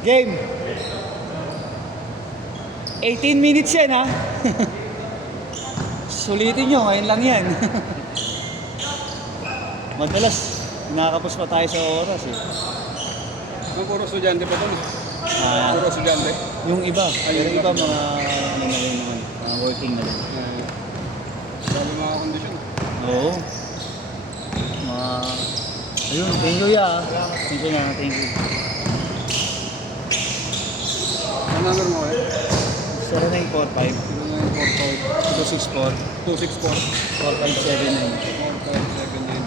Game. 18 minutes yan, ha? Sulitin nyo, ngayon lang yan. Madalas, nakakapos pa tayo sa oras, eh. Puro estudyante pa doon. Puro estudyante. Yung iba, pero iba mga, ano na rin naman, mga working na rin. Sabi mga kondisyon. Oo. Mga, ayun, thank you, ya. Thank you na, thank you. Ang number mo eh? 0945 0945 264 264 4579. 4579.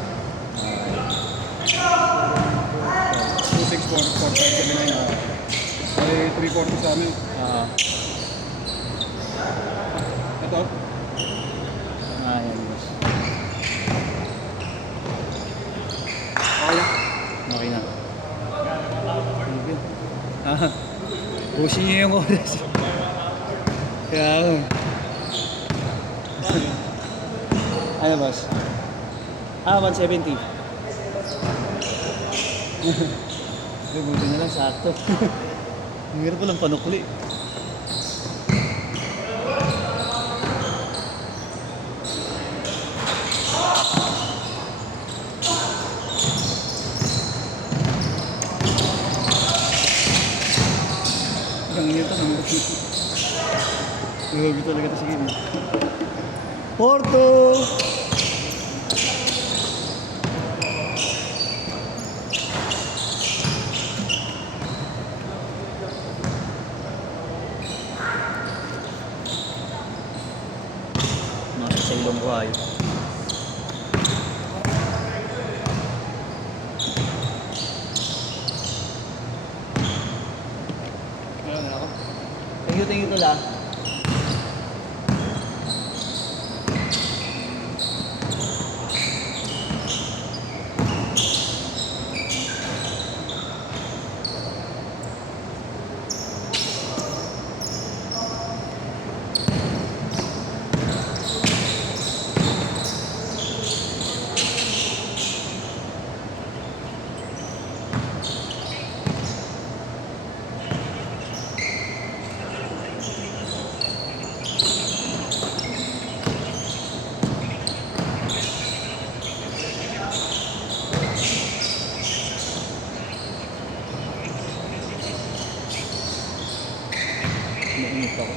264 4579. Ay 340 sa amin. Ito. Yan, boss. Okay lang. Okay na. Thank you. Pusin niyo yung oras. Kaya, ano, boss? 170. Buti na lang, sakto. Ang hirap ko lang panukli. Ang hirap ko, ang hirap ko. Grabe talaga ito, sige. Porto! Nasa sa ilong ko ay. Ayan ako. Thank you tula. Mainit ako.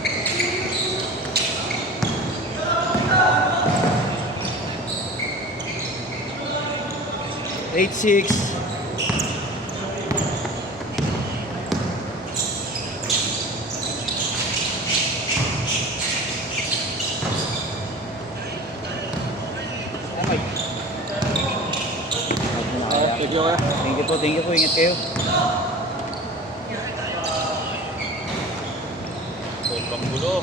Eight six. Okay. Thank you kaya. Thank you po. Ingat kayo. Sobrang gulo.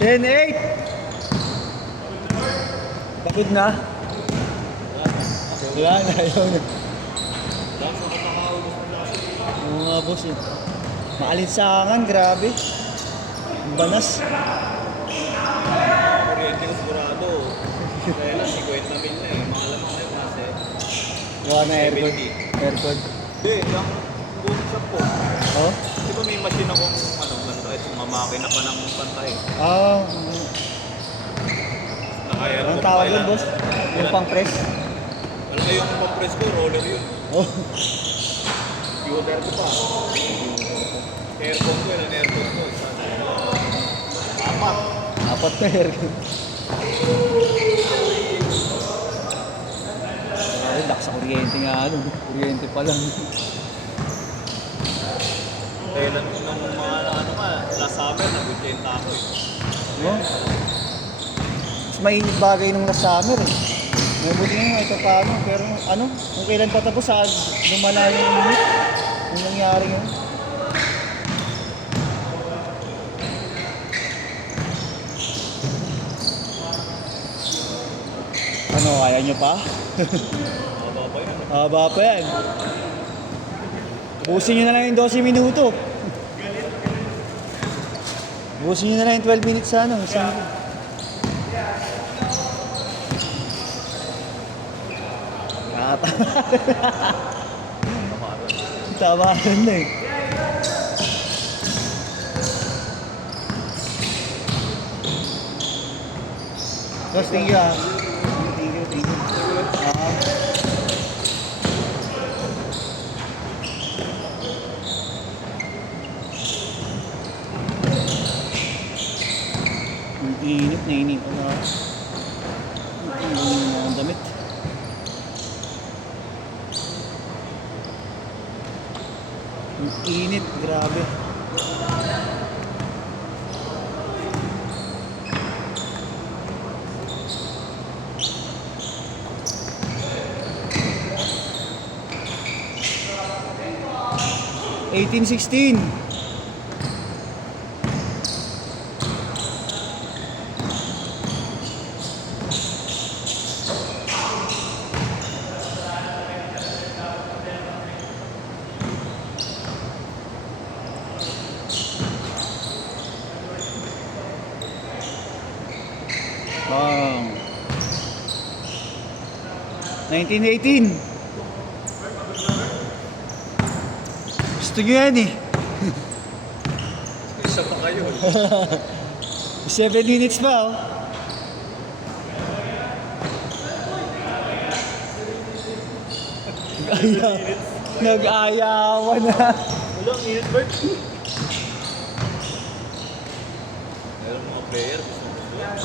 10-8. Pagod na? Wala na, ayaw na. Oo nga, boss, eh. Maalinsangan, grabe. Ang banas. Kuryente ko sigurado. Kaya lang, 50 mil na eh. Malamang na yung nasa Wala na aircon. 70. Aircon. Hindi, yung boom shop po. Oh? Di ba may machine akong kahit mamakina pa ng pantay. Naka-aircon Anong tawag pa yun, ilan. boss? Yung pang-press? Alam mo yung pang-press ko, roller yun. Oh. Yoder ko pa. Aircon ko, ilan aircon ko. Apat. Apat na aircon. Grabe, lak sa kuryente nga, ano. Kuryente pa lang. Kailan nung mga ano ka, last summer, nag-80 ako eh. No? Mas mainit bagay nung last summer, eh. May buti nga ito paano, pero ano, kung kailan patapos, lumala yung limit. Yung nangyari yun. Ano, kaya nyo pa? Mababa pa yun. Haba pa yan. Ubusin nyo na lang yung 12 minuto. Ubusin nyo na lang yung 12 minutes sa ano. Tamaran na eh. Boss, thank you ah. Thank you. Ang init na init ko na. Ang damit. Ang init, grabe. $18.16. Wow. 1918. Gusto nyo yan eh. Isa pa kayo. 7 minutes pa oh. Nag-ayawan na. Walang minute, Bert. Meron mga player.